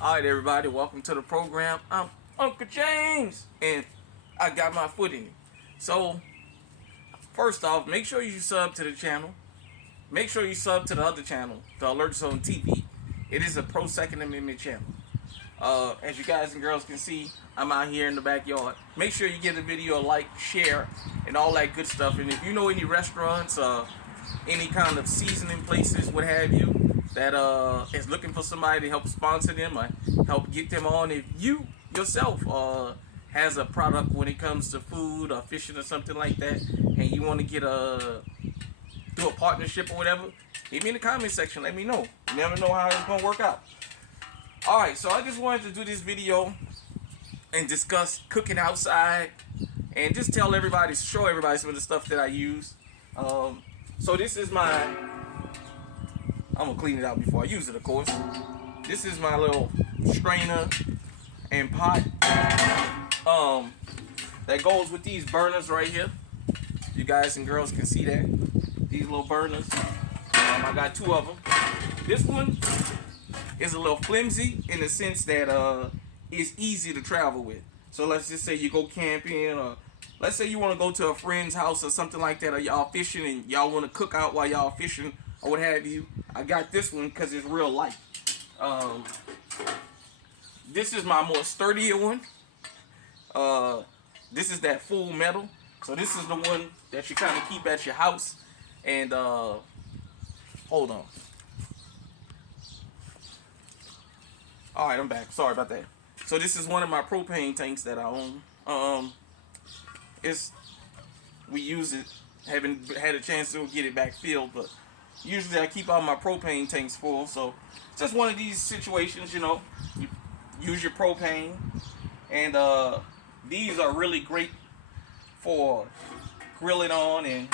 Alright everybody, welcome to the program. I'm Uncle James and I got my foot in it. So first off, make sure you sub to the channel. Make sure you sub to the other channel, the Alert Zone TV. It is a pro Second Amendment channel. As you guys and girls can see, I'm out here in the backyard. Make sure you give the video a like, share, and all that good stuff. And if you know any restaurants, any kind of seasoning places, what have you, that is looking for somebody to help sponsor them or help get them on. If you yourself has a product when it comes to food or fishing or something like that, and you want to get do a partnership or whatever, hit me in the comment section. Let me know. You never know how it's gonna work out. All right, so I just wanted to do this video and discuss cooking outside, and just show everybody some of the stuff that I use. So this is my. I'm gonna clean it out before I use it, of course. This is my little strainer and pot that goes with these burners right here. You guys and girls can see that. These little burners. I got two of them. This one is a little flimsy in the sense that it's easy to travel with. So let's just say you go camping, or let's say you want to go to a friend's house or something like that, or y'all fishing and y'all want to cook out while y'all fishing or what have you. I got this one because it's real light. This is my more sturdier one. This is that full metal. So this is the one that you kind of keep at your house. And hold on. All right, I'm back. Sorry about that. So this is one of my propane tanks that I own. We use it. Haven't had a chance to get it back filled, but usually I keep all my propane tanks full. So it's just one of these situations, you know. You use your propane, and these are really great for grilling on. And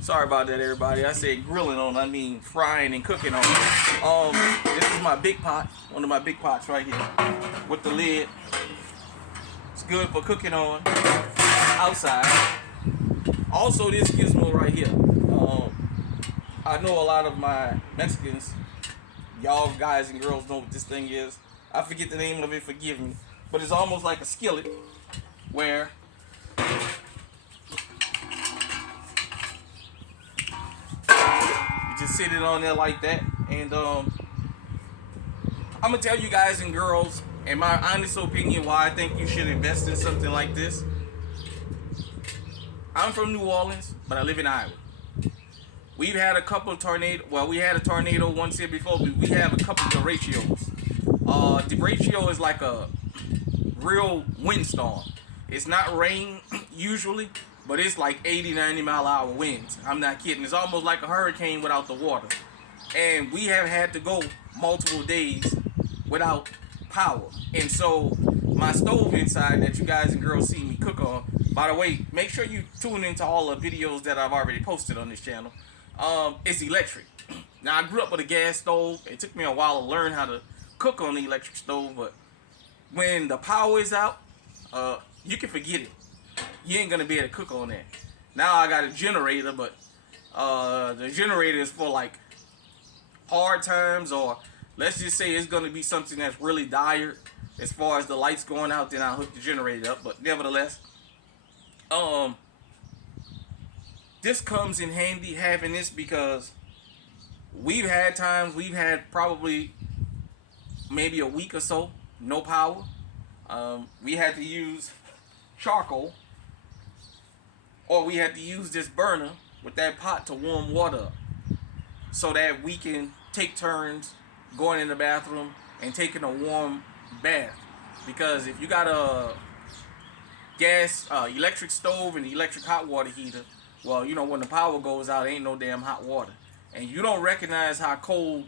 sorry about that, everybody. I said grilling on, I mean frying and cooking on. This is my big pot, one of my big pots right here with the lid. It's good for cooking on outside. Also, this gizmo right here. I know a lot of my Mexicans, y'all guys and girls know what this thing is. I forget the name of it, forgive me. But it's almost like a skillet where just sit it on there like that. And I'm gonna tell you guys and girls, in my honest opinion, why I think you should invest in something like this. I'm from New Orleans, but I live in Iowa. We've had a couple of tornadoes. Well, we had a tornado once here before. We have a couple of derechos. Derecho is like a real windstorm. It's not rain usually, but it's like 80, 90 mile an hour winds. I'm not kidding. It's almost like a hurricane without the water. And we have had to go multiple days without power. And so my stove inside that you guys and girls see me cook on, by the way, make sure you tune into all the videos that I've already posted on this channel. It's electric. Now, I grew up with a gas stove. It took me a while to learn how to cook on the electric stove, but when the power is out, you can forget it. You ain't gonna be able to cook on that. Now I got a generator, but the generator is for like hard times, or let's just say it's gonna be something that's really dire as far as the lights going out. Then I'll hook the generator up. But nevertheless, this comes in handy having this, because we've had times, we've had probably maybe a week or so no power. We had to use charcoal, or we had to use this burner with that pot to warm water up, so that we can take turns going in the bathroom and taking a warm bath. Because if you got a gas electric stove and electric hot water heater, well, you know, when the power goes out, ain't no damn hot water, and you don't recognize how cold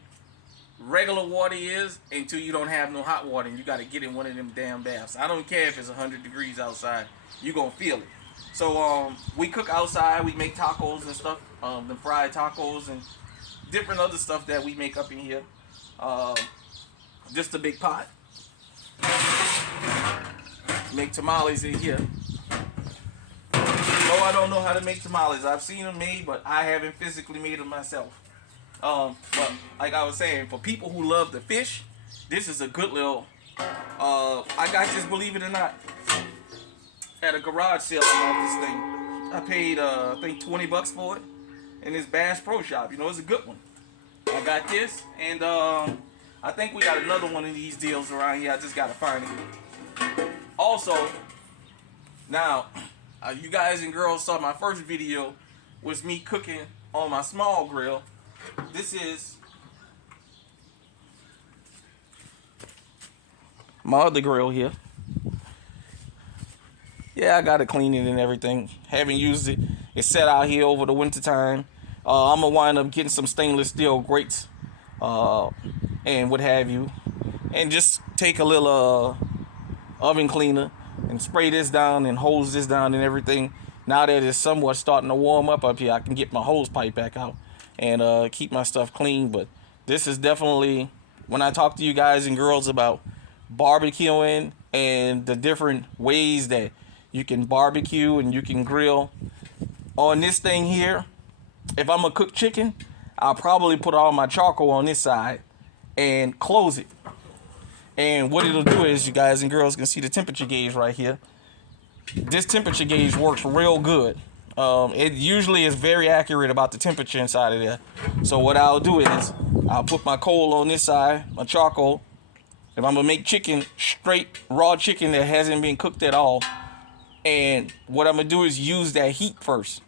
regular water is until you don't have no hot water, and you got to get in one of them damn baths. I don't care if it's 100 degrees outside, you gonna feel it. So we cook outside. We make tacos and stuff, the fried tacos and different other stuff that we make up in here. Just a big pot. Make tamales in here. No, I don't know how to make tamales. I've seen them made, but I haven't physically made them myself. But like I was saying, for people who love the fish, this is a good little. I got this, believe it or not, at a garage sale. I bought this thing. I paid I think $20 for it, in this Bass Pro Shop. You know, it's a good one. I got this, and I think we got another one of these deals around here. I just gotta find it. Also, now, you guys and girls saw my first video was me cooking on my small grill. This is my other grill here. Yeah, I gotta clean it and everything. Haven't used it. It's set out here over the winter time. I'm gonna wind up getting some stainless steel grates and what have you, and just take a little oven cleaner and spray this down and hose this down and everything. Now that it's somewhat starting to warm up here, I can get my hose pipe back out and keep my stuff clean. But this is definitely, when I talk to you guys and girls about barbecuing and the different ways that you can barbecue and you can grill on this thing here, if I'm gonna cook chicken, I'll probably put all my charcoal on this side and close it. And what it'll do is, you guys and girls can see the temperature gauge right here. This temperature gauge works real good. It usually is very accurate about the temperature inside of there. So what I'll do is, I'll put my coal on this side, my charcoal. If I'm gonna make chicken, straight raw chicken that hasn't been cooked at all, and what I'm gonna do is use that heat first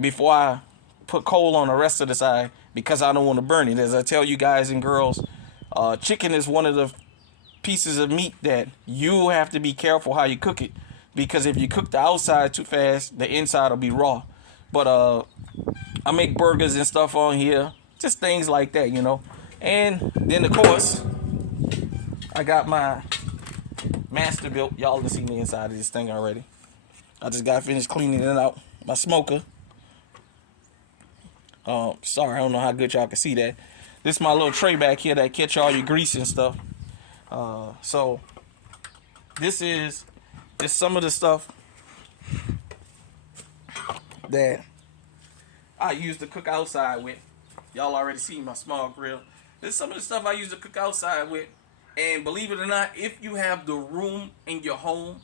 before I put coal on the rest of the side, because I don't want to burn it. As I tell you guys and girls, chicken is one of the pieces of meat that you have to be careful how you cook it, because if you cook the outside too fast, the inside will be raw. But I make burgers and stuff on here, just things like that, you know. And then of course, I got my Masterbuilt. Y'all can see me inside of this thing already. I just got finished cleaning it out. My smoker. Sorry, I don't know how good y'all can see that. This is my little tray back here that catch all your grease and stuff. So this is just some of the stuff that I use to cook outside with. Y'all already see my small grill. This is some of the stuff I use to cook outside with. And believe it or not, if you have the room in your home,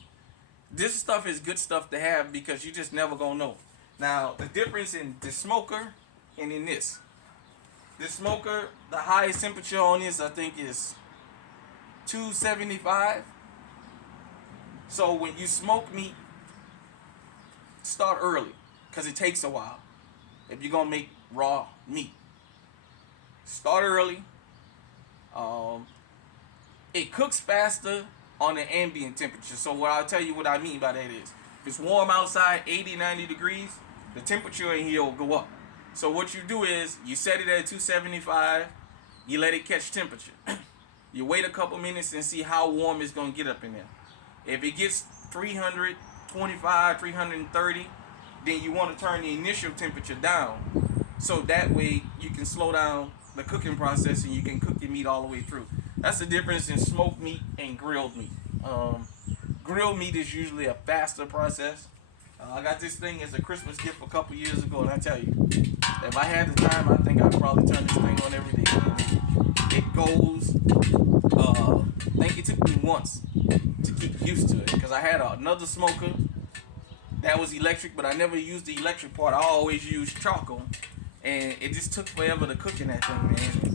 this stuff is good stuff to have, because you just never gonna know. Now, the difference in the smoker and in this. This smoker, the highest temperature on this, I think, is 275. So when you smoke meat, start early, because it takes a while. If you're gonna make raw meat, start early. It cooks faster on the ambient temperature. So what I'll tell you what I mean by that is, if it's warm outside, 80, 90 degrees, the temperature in here will go up. So what you do is, you set it at 275, you let it catch temperature. You wait a couple minutes and see how warm it's going to get up in there. If it gets 325, 330, then you want to turn the initial temperature down. So that way you can slow down the cooking process and you can cook your meat all the way through. That's the difference in smoked meat and grilled meat. Grilled meat is usually a faster process. I got this thing as a Christmas gift a couple years ago, and I tell you, if I had the time, I think I'd probably turn this thing on every day. It goes, I think it took me once to get used to it, because I had another smoker that was electric, but I never used the electric part. I always used charcoal, and it just took forever to cook in that thing, man.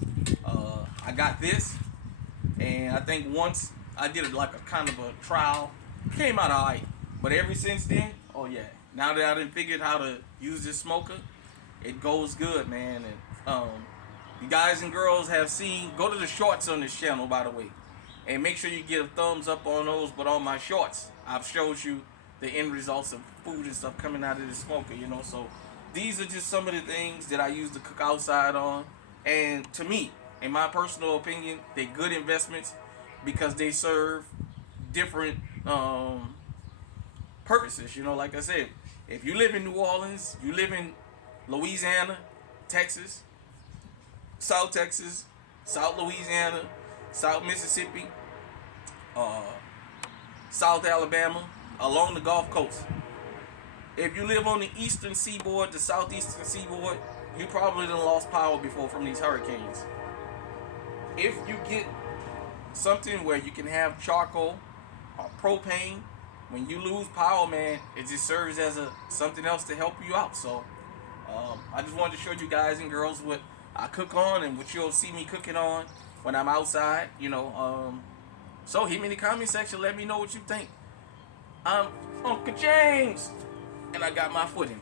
I got this, and I think once I did it like a kind of a trial, came out alright. But ever since then, oh yeah, now that I done figured how to use this smoker, it goes good, man. And you guys and girls have seen, go to the shorts on this channel, by the way, and make sure you get a thumbs up on those. But on my shorts, I've showed you the end results of food and stuff coming out of this smoker, you know. So these are just some of the things that I use to cook outside on. And to me, in my personal opinion, they're good investments, because they serve different purposes. You know, like I said, if you live in New Orleans, you live in Louisiana, Texas, South Louisiana, South Mississippi, South Alabama, along the Gulf Coast. If you live on the eastern seaboard, the southeastern seaboard, you probably done lost power before from these hurricanes. If you get something where you can have charcoal or propane, when you lose power, man, it just serves as a something else to help you out. So I just wanted to show you guys and girls what I cook on and what you'll see me cooking on when I'm outside. So hit me in the comment section. Let me know what you think. I'm Uncle James, and I got my foot in.